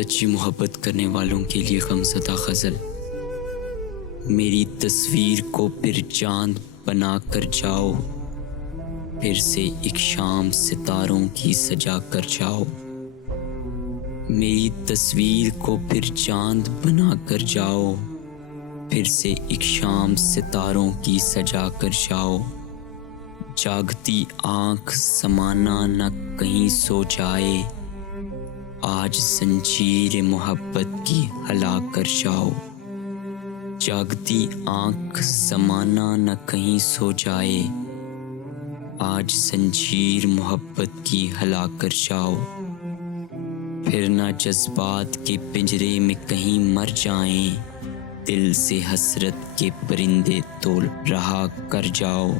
सच्ची मोहब्बत करने वालों के लिए गमज़दा ग़ज़ल। मेरी तस्वीर को फिर चाँद बना कर जाओ, फिर से एक शाम सितारों की सजा कर जाओ। मेरी तस्वीर को फिर चाँद बना कर जाओ, फिर से एक शाम सितारों की सजा कर जाओ। जागती आँख ज़माना न कहीं सो जाए, आज ज़ंजीर मोहब्बत की हिला कर जाओ। जागती आँख ज़माना न कहीं सो जाए, आज ज़ंजीर मोहब्बत की हिला कर जाओ। फिर ना जज्बात के पिंजरे में कहीं मर जाएं, दिल से हसरत के परिंदे तोल रहा कर जाओ।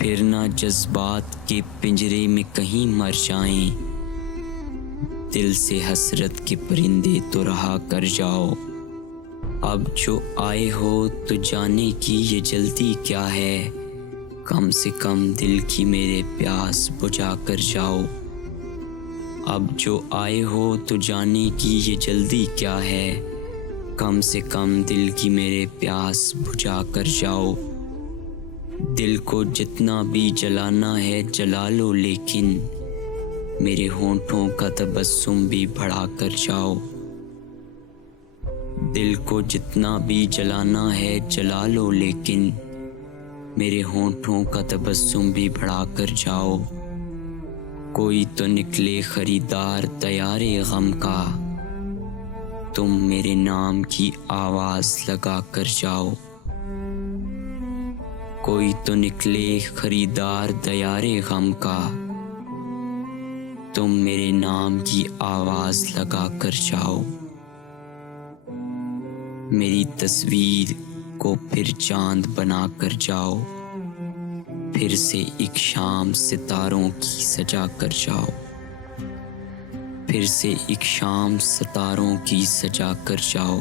फिर ना जज्बात के पिंजरे में कहीं मर जाएं, दिल से हसरत के परिंदे तो रहा कर जाओ। अब जो आए हो तो जाने की ये जल्दी क्या है, कम से कम दिल की मेरे प्यास बुझा कर जाओ। अब जो आए हो तो जाने की ये जल्दी क्या है, कम से कम दिल की मेरे प्यास बुझा कर जाओ। दिल को जितना भी जलाना है जला लो, लेकिन मेरे होंठों का तबस्सुम भी बढ़ा कर जाओ। दिल को जितना भी जलाना है जला लो, लेकिन मेरे होंठों का तबस्सुम भी बढ़ा कर जाओ। कोई तो निकले खरीदार तैयारे गम का, तुम मेरे नाम की आवाज़ लगा कर जाओ। कोई तो निकले खरीदार तैयारे गम का, तुम मेरे नाम की आवाज़ लगा कर जाओ। मेरी तस्वीर को फिर चाँद बना कर जाओ, फिर से एक शाम सितारों की सजा कर जाओ। फिर से एक शाम सितारों की सजा कर जाओ,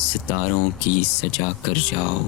सितारों की सजा कर जाओ।